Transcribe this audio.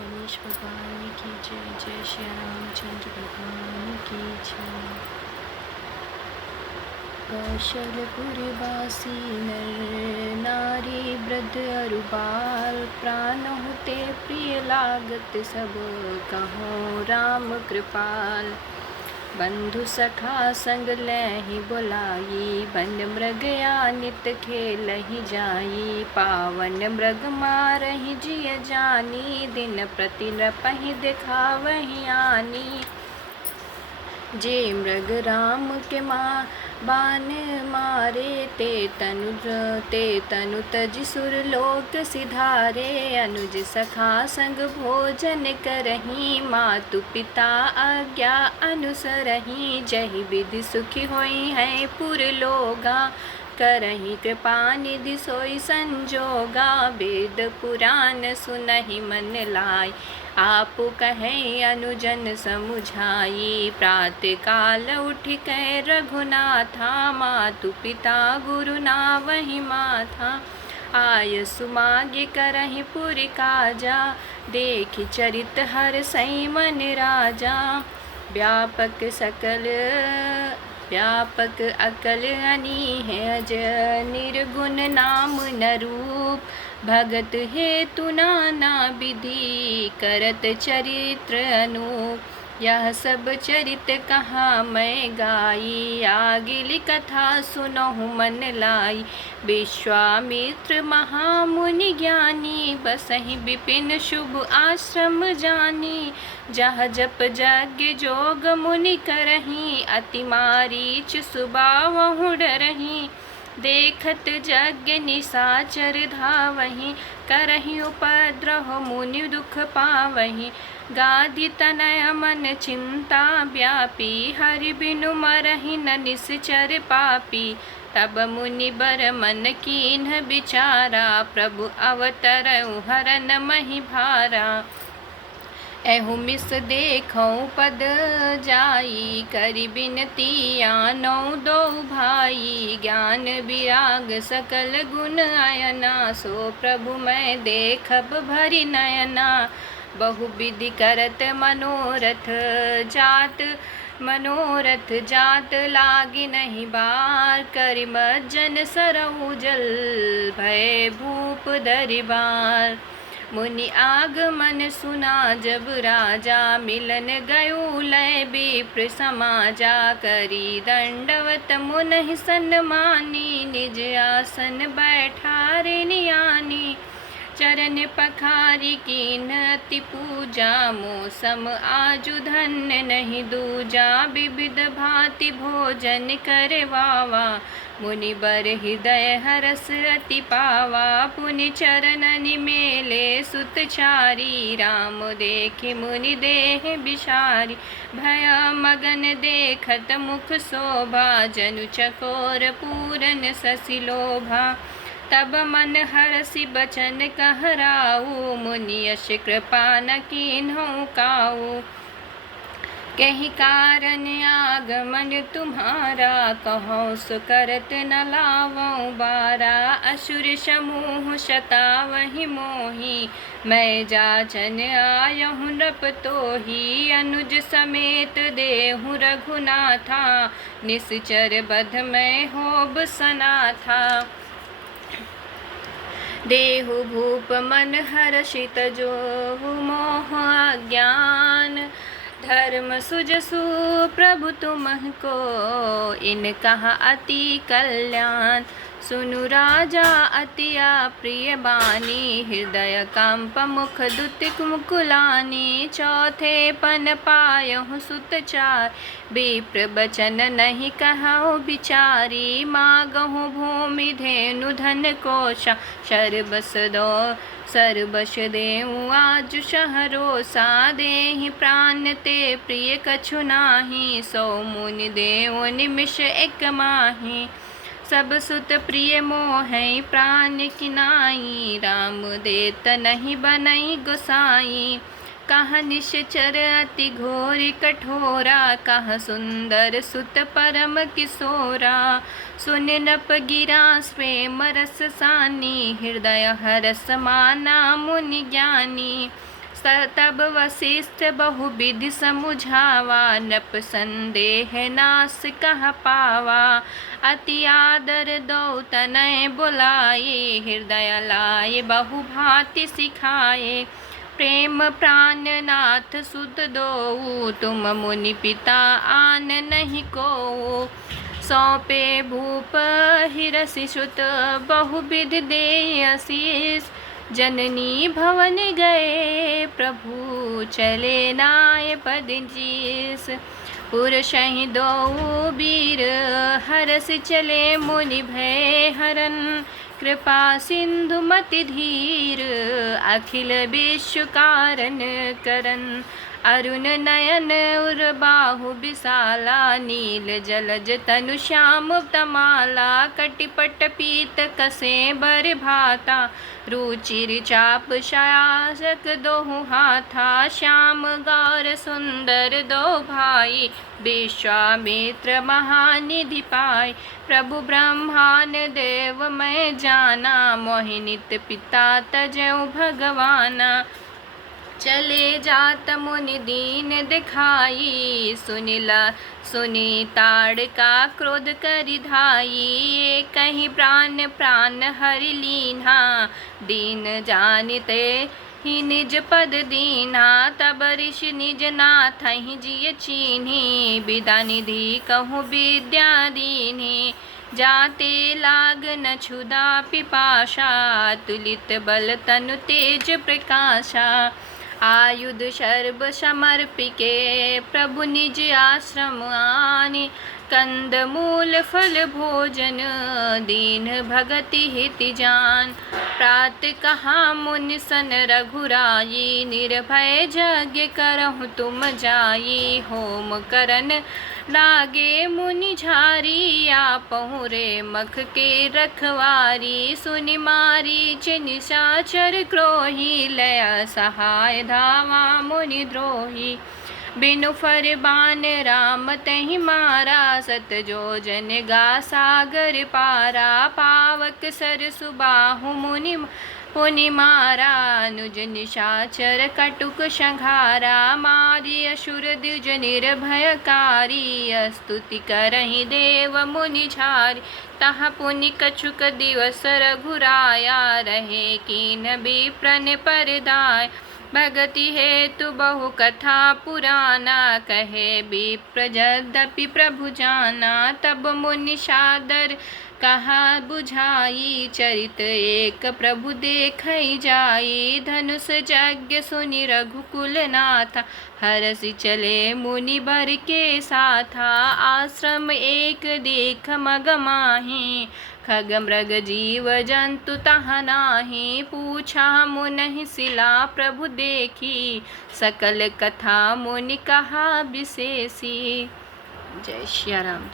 गणेश भगवान की जय। जय श्री रामचंद्र भगवान की जय। कौशलपुरवासी नर नारी वृद्ध अरु बाल, प्राणहु ते प्रिय लागत सब, कहो राम कृपाल। बंधु सखा संग लहि बोलाई, वन मृग नित खेलहि जाई। पावन मृग मारहि जिय जानी, दिन प्रति नृपहि देखावहि आनी। जे मृग राम के बान मारे, ते तनु तज सुर लोक सिधारे। अनुज सखा संग भोजन करही, मातु पिता आज्ञा अनुसरही। जहि विधि सुखी होई है पुर लोगा, करही कृपा निधि सोई संजोगा। वेद पुराण सुनहि मन लाई, आप कहें अनुजन समुझाई। प्रात काल उठ कै रघुनाथा, मातु पिता गुरु नावहि माथा। आय सुमाग्य करहि पुर काजा, देखि चरित हर सई मन राजा। व्यापक अकल अनीह अज, निर्गुण नाम न रूप। भगत हेतु नाना विधि, करत चरित्र अनूप। यह सब चरित कहाँ मैं गाई, आगिली कथा सुनहु मन लाई। विश्वामित्र महामुनि ज्ञानी, बसहि विपिन शुभ आश्रम जानी। जहाँ जप यज्ञ जोग मुनि करही, अति मारीच सुबावहु डरही। देखत यज्ञ निशाचर धावहि, करहि उपद्रव मुनि दुख पावहि। गादि तनय मन चिंता व्यापी, हरि बिनु मरहि न निश्चर पापी। तब मुनि बर मन कीन्ह विचारा, प्रभु अवतरउ हरन महि भारा। एहु मिस देखऊँ पद जाई, करि बिनती आनौ दो भाई। ज्ञान विराग सकल गुण आयना, सो प्रभु मैं देखब भरि नयना। बहु विधि करत मनोरथ जात लागी नहीं बार। करि मज्जन सरहु जल, भय भूप दरिबार। मुनि आगमन सुना जब राजा, मिलन गयो लय विप्र समाजा। करी दंडवत मुनहि सन्मानी, निज आसन बैठारे नियानी। चरण पखारी कीन्ह अति पूजा, मौसम आजु धन्य नहीं दूजा। विविध भांति भोजन करवावा, मुनि बर हृदय हरस अति पावा। पुनि चरणनि मेले सुतचारी, राम देखि मुनि देह बिसारी। भय मगन देखत मुख शोभा, जनु चकोर पूरन शशि लोभा। तब मन हरसि बचन कहराऊ, मुनि यश कृपा न कीन्हु काऊ। कहि कारण आगमन तुम्हारा, कहौं सो करत न लावऊँ बारा। असुर समूह सतावहि मोहि, मैं जाचन आयहु नृप तोहि। अनुज समेत देहु रघुनाथा, निश्चर बध मैं होब सनाथा। देहु भूप मन हर्षित जोहु मोह अज्ञान। धर्म सुजसु प्रभु तुमको, इन कहा अति कल्याण। सुनु राजा अति प्रिय बानी, हृदय कंप मुख दुतिक मुकुलानी। चौथे पन पायहु सुत चार, विप्र बचन नहीं कहु बिचारी। मागहु भूमि धेनु धन कोशा, सर्वस देऊ आजु सहरोसा। देहि प्राण ते प्रिय कछु नाही, सो मुनि देऊ निमिष एक माही। सब सुत प्रिय मोहि प्राण किनाई, राम देत नहीं बनई गोसाई। कहाँ निश्चर अति घोर कठोरा, कहाँ सुंदर सुत परम किशोरा। सुन नप गिरा प्रेम रस सानी, हृदय हरस माना मुनि ज्ञानी। तब वशिष्ठ बहुविधि समुझावा, नृप संदेह नास कह पावा। अति आदर दो तनय बुलाए, हृदय लाए बहु भांति सिखाए। प्रेम प्राण नाथ सुत दो, तुम मुनि पिता आन नहीं को। सौंपे भूप हिरसि सुत, बहुविधि दे आशीष। जननी भवन गए, प्रभु चले नाय पद जीस। पुरषहि दो वीर, हरसि चले मुनि भय हरन। कृपा सिंधु मति धीर, अखिल विश्व कारण करन। अरुण नयन उर बाहु विशाला, नील जलज तनु श्याम तमाला। कटिपट पीत कसे बर भाता, रुचिर चाप शासक दोहु हाथा। श्याम गौर सुंदर दो भाई, विश्वामित्र महानिधि पाई। प्रभु ब्रह्मान देव मैं जाना, मोहिनित पिता तजऊ भगवाना। चले जात मुनि दीन दिखाई, सुनी ताड़का क्रोध करि धाई। कहीं प्राण प्राण हरि लीन्हा, दीन जानिते ही निज पद दीन्हा। तब ऋषि निज नाथ ही जिय चीन्ही, विदा निधि कहूँ विद्या दीन्ही। जाते लाग न क्षुधा पिपाशा, तुलित बल तनु तेज प्रकाशा। आयुध सर्व समर्पिके, प्रभु निज आश्रम आने। कंद मूल फल भोजन, दीन भगति हिति जान। प्रात कहा मुनि सन रघुराई, निर्भय यज्ञ करहु तुम जाई। होम करन लागे मुनि झारी, आपहु रे मख के रखवारी। सुनि मारीच निशाचर क्रोही, लय सहाय धावा मुनि द्रोही। बिनु फरमान राम तहि मारा, सत जोजन गा सागर पारा। पावक सर सुबाहु मुनि पुनि मारा, अनुज निशाचर कटुक संघारा। मारी असुर द्विज निर्भयकारी, स्तुति करहि देव मुनि झारी। तह पुनि कछुक दिवस रघुराया, रहे कीन विप्रन परदाय। भगति हेतु बहु कथा पुराना, कहे विप्र यद्यपि प्रभु जाना। तब मुनि सादर कहा बुझाई, चरित एक प्रभु देखै जाई। धनुष यज्ञ सुनि रघुकुल नाथा, हरसि चले मुनि बर के साथा। आश्रम एक देख मग माहि, खग मृग जीव जंतु तहाँ नाही। पूछा मुनहि शिला प्रभु देखी, सकल कथा मुनि कहा विशेषी। जय श्री राम।